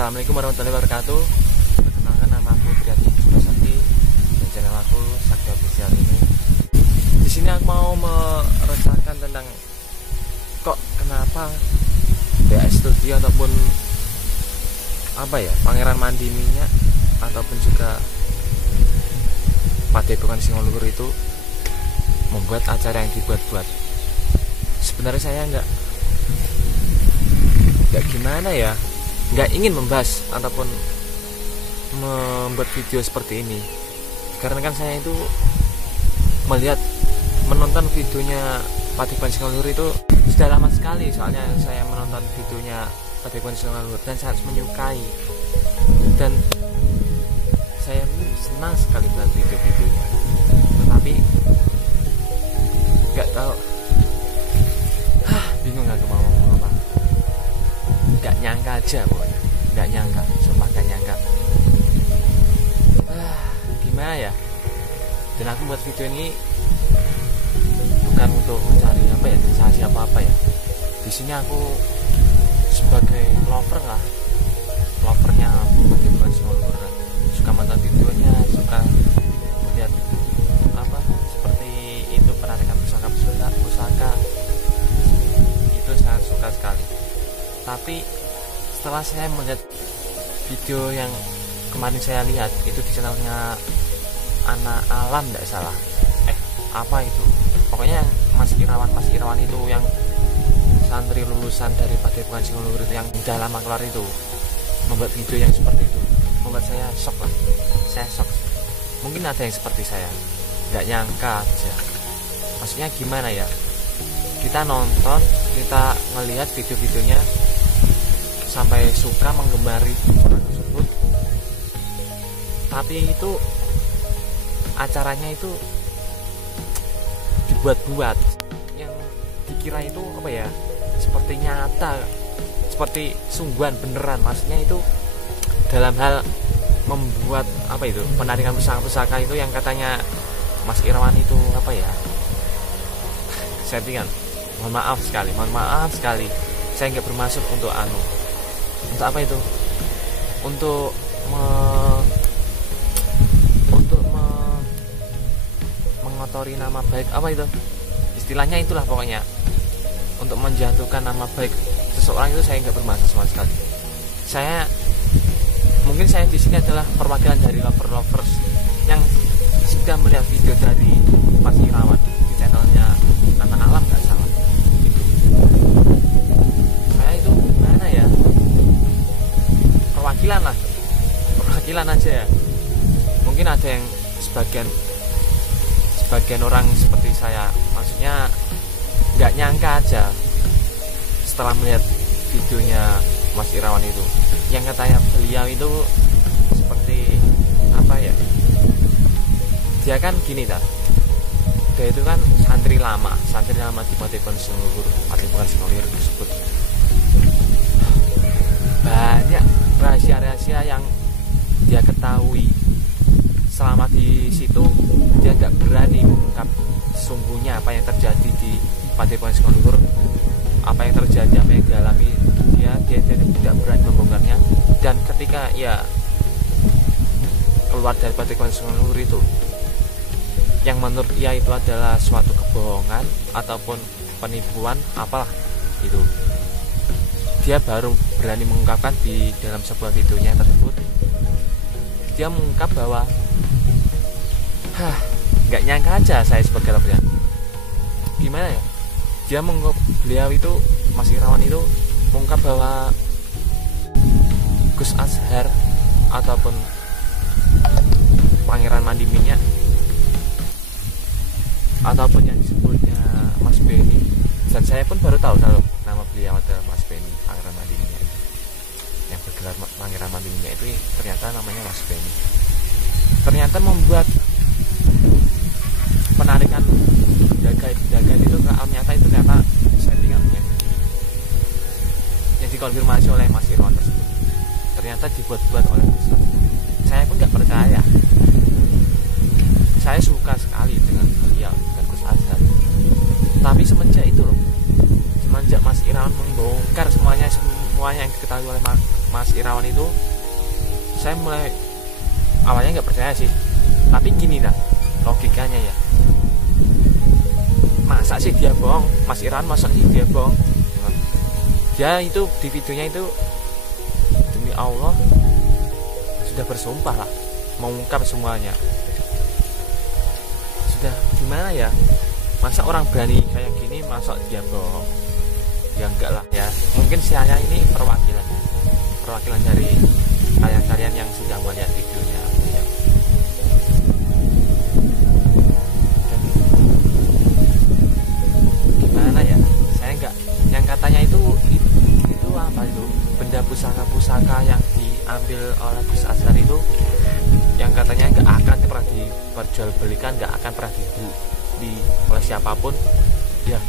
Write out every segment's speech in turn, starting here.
Assalamualaikum warahmatullahi wabarakatuh. Perkenalkan, nama aku Triadi Sakti dan channel aku Sakti Official ini. Di sini aku mau meresahkan tentang kok kenapa BS Studio ataupun Pangeran Mandi Minyak ataupun juga Padepokan Singoluhur itu membuat acara yang dibuat-buat. Sebenarnya saya nggak gimana ya, nggak ingin membahas ataupun membuat video seperti ini, karena kan saya itu menonton videonya Padepokan Singoluhur itu sudah lama sekali. Soalnya saya menonton videonya Padepokan Singoluhur dan sangat menyukai, dan saya senang sekali melihat video-videonya, tetapi nggak tahu, bingung nggak mau ngomong apa. Gak nyangka aja pokoknya, gak nyangka, sumpah gak nyangka. Gimana ya? Dan aku buat video ini bukan untuk mencari sensasi apa ya. Di sini aku sebagai lovernya Padepokan Singoluhur, suka menonton videonya, suka melihat seperti itu penarikan pusaka itu sangat suka sekali. Tapi setelah saya melihat video yang kemarin saya lihat itu di channelnya Anak Alam, tidak salah, pokoknya yang Mas Irawan itu, yang santri lulusan dari Padepokan Singoluhur itu, yang udah lama keluar itu, membuat video yang seperti itu, membuat saya shock lah. Saya shock. Mungkin ada yang seperti saya, nggak nyangka aja. Maksudnya gimana ya, kita nonton, kita ngelihat video-videonya sampai suka menggemari orang tersebut, tapi itu acaranya itu dibuat-buat, yang dikira itu seperti nyata, seperti sungguhan beneran. Maksudnya itu dalam hal membuat penarikan pusaka itu, yang katanya Mas Irawan itu settingan. Mohon maaf sekali, saya nggak bermaksud untuk mengotori nama baik istilahnya itulah, pokoknya untuk menjatuhkan nama baik seseorang itu saya nggak bermaksud sama sekali. Mungkin saya di sini adalah perwakilan dari lovers yang sudah melihat video dari Mas Irawan di channelnya Anak Alam, nggak salah. Saya itu gimana ya, perwakilan aja ya. Mungkin ada yang sebagian orang seperti saya, maksudnya nggak nyangka aja setelah melihat videonya Mas Irawan itu, yang katanya beliau itu seperti dia kan gini dia itu kan santri lama di Padepokan Singoluhur tersebut. Banyak rahasia-rahasia yang dia ketahui. Selama di situ dia nggak berani mengungkap sesungguhnya apa yang terjadi di Padepokan Singoluhur, apa yang terjadi, apa yang dialami dia tidak berani membongkarnya. Dan ketika keluar dari Padepokan Singoluhur itu, yang menurut dia itu adalah suatu kebohongan ataupun penipuan itu, dia baru berani mengungkapkan di dalam sebuah videonya tersebut. Dia mengungkap bahwa nggak nyangka aja saya sebagai lovernya. Gimana ya, dia beliau itu, Mas Irawan itu mengungkap bahwa Gus Azhar ataupun Pangeran Mandi Minyak ataupun yang disebutnya Mas Benny, dan saya pun baru tahu kalau nama beliau adalah Mas Benny, Pangeran Mandi Minyak. Yang bergelar Pangeran Mandi Minyak itu ternyata namanya Mas Benny. Ternyata membuat penarikan penjagaan itu ke alam nyata itu ternyata settingannya, yang dikonfirmasi oleh Mas Irawan tersebut. Ternyata dibuat-buat oleh Gus Azhar. Saya pun nggak percaya. Saya suka sekali dengan beliau, dengan Gus Azhar. Tapi semenjak Mas Irawan membongkar semuanya yang diketahui oleh Mas Irawan itu saya mulai awalnya nggak percaya sih, tapi gini lah logikanya ya, masa sih dia bohong, Mas Irawan masa sih dia bohong. Dia itu di videonya itu demi Allah sudah bersumpah lah mengungkap semuanya. Sudah gimana ya, masa orang berani kayak gini masa dia bohong? Ya enggak lah ya, mungkin saya ini perwakilan dari kalian-kalian yang sudah melihat videonya ya. Dan gimana ya, saya enggak, yang katanya itu apa itu, benda pusaka yang diambil oleh Gus Azhar itu, yang katanya enggak akan pernah diperjualbelikan, enggak akan pernah dibeli oleh siapapun ya.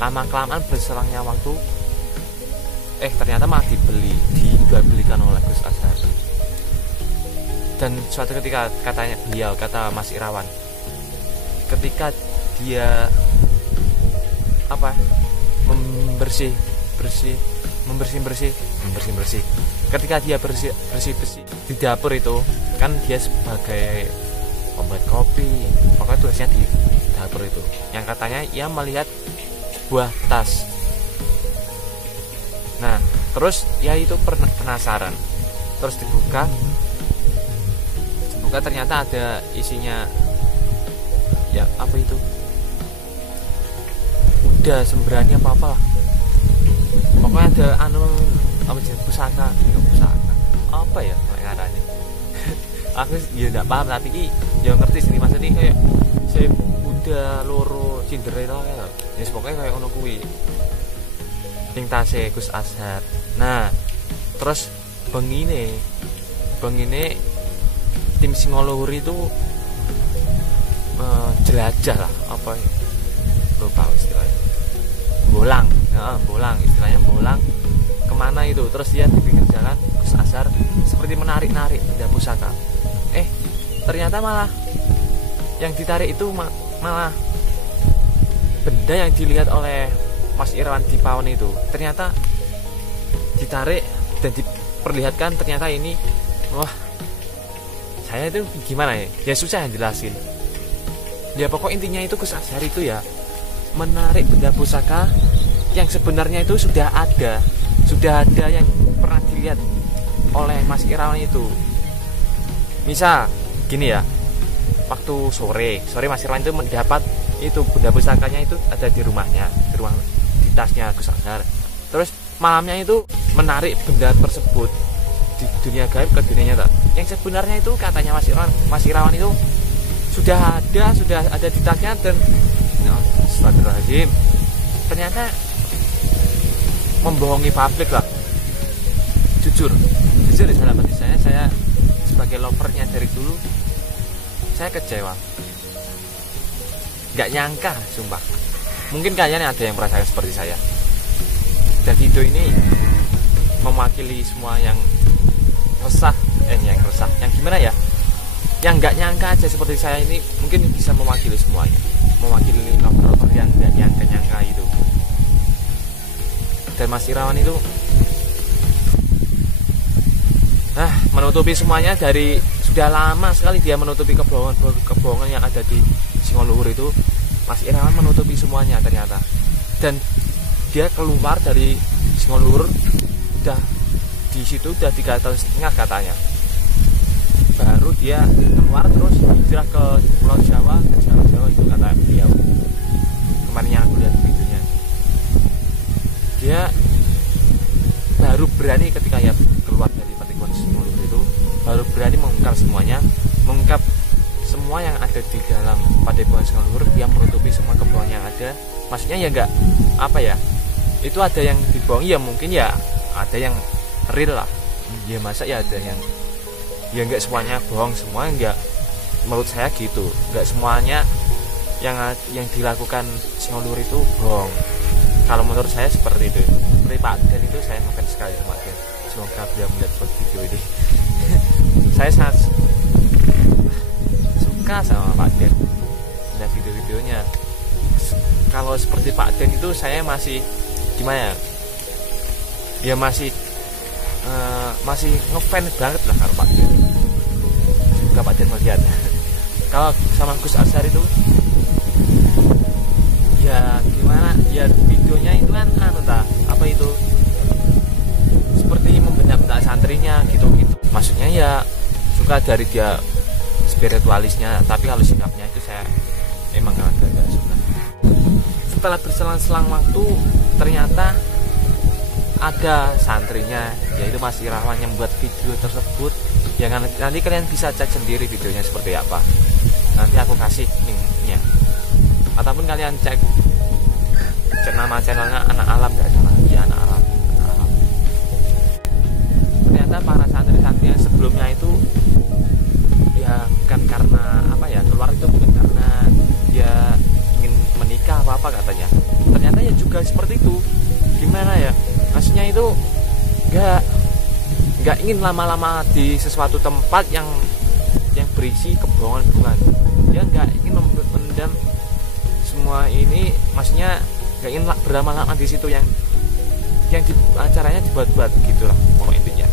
Lama kelamaan berselangnya waktu, ternyata malah dijual-belikan oleh Gus Azhar. Dan suatu ketika kata Mas Irawan, ketika dia membersih, ketika dia bersih di dapur itu, kan dia sebagai pembuat kopi, pokoknya tugasnya di dapur itu, yang katanya ia melihat buah tas. Nah terus ya itu penasaran, terus dibuka ternyata ada isinya ya, apa itu, udah sembrani apa pokoknya ada pusaka apa ya ngarane. Aku ya nggak paham, tapi ya ngerti sini maksudnya kayak saya udah loro Cinderella ya, pokoknya kayak ono kuwi ning tase Gus Azhar. Nah terus bengine tim Singoluhur itu jelajah lah, apa lupa istilahnya, bolang istilahnya, bolang kemana itu. Terus dia di pinggir jalan Gus Azhar seperti menarik benda pusaka, ternyata malah yang ditarik itu malah benda yang dilihat oleh Mas Irawan di pawon itu, ternyata ditarik dan diperlihatkan, ternyata ini, wah saya itu gimana ya susah yang jelasin ya. Pokok intinya itu Gus Azhar itu ya menarik benda pusaka yang sebenarnya itu sudah ada yang pernah dilihat oleh Mas Irawan itu. Misal gini ya, waktu sore Mas Irawan itu mendapat itu benda pusakanya itu ada di rumahnya, di tasnya Gus Azhar. Terus malamnya itu menarik benda tersebut di dunia gaib ke dunia nyata, yang sebenarnya itu katanya Mas Irawan itu sudah ada di tasnya. Dan astagfirullahaladzim, ternyata membohongi publik lah. Jujur di dalam hati saya sebagai lovernya dari dulu, saya kecewa, nggak nyangka sumpah. Mungkin kalian ada yang merasakan seperti saya, dan video ini mewakili semua yang resah, yang gimana ya, yang nggak nyangka aja seperti saya ini, mungkin bisa mewakili semuanya, mewakili lover yang nggak nyangka itu. Dan Mas Irawan itu menutupi semuanya, dari sudah lama sekali dia menutupi kebohongan yang ada di Singoluhur itu. Mas Irawan menutupi semuanya ternyata, dan dia keluar dari Singoluhur di situ udah 3 tahun setengah katanya, baru dia keluar terus hijrah ke Pulau Jawa, itu kata beliau kemarin yang aku lihat videonya. Dia baru berani ketika ya keluar dari Padepokan Singoluhur itu, baru berani mengungkap semua yang ada di dalam Padepokan Singoluhur. Dia menutupi semua kebohongan yang ada. Maksudnya ya enggak itu ada yang dibohongi ya, mungkin ya ada yang real lah ya, masa ya ada yang ya enggak semuanya bohong, semua enggak. Menurut saya gitu, enggak semuanya yang dilakukan Singoluhur itu bohong. Kalau menurut saya seperti itu. Seperti Pak Den itu, saya makan sekali sama Den, semoga beliau melihat video ini. Saya sangat suka sama Pak Den dan video-videonya. Kalau seperti Pak Den itu saya masih gimana ya, masih masih ngefans banget lah kalau Pak Jen. Semoga Pak Jen melihat. Kalau sama Gus Azhar itu ya gimana ya, videonya itu kan apa itu seperti membentak-bentak santrinya gitu-gitu. Maksudnya ya suka dari dia spiritualisnya, tapi kalau sikapnya itu saya emang agak suka. Setelah berselang-selang waktu ternyata ada santrinya, yaitu Mas Irawan, yang membuat video tersebut. Ya nanti kalian bisa cek sendiri videonya seperti apa. Nanti aku kasih linknya, ataupun kalian cek nama channelnya Anak Alam, nggak salah ya, Anak Alam. Ternyata para santri-santri yang sebelumnya itu ya bukan karena apa ya, keluar itu bukan karena dia ingin menikah apa katanya. Ternyata ya juga seperti itu. Gimana ya, maksudnya itu nggak ingin lama-lama di sesuatu tempat yang berisi kebohongan-kebohongan. Dia nggak ingin mendam semua ini, maksudnya nggak ingin berlama-lama di situ yang di acaranya dibuat-buat gitulah pokok intinya.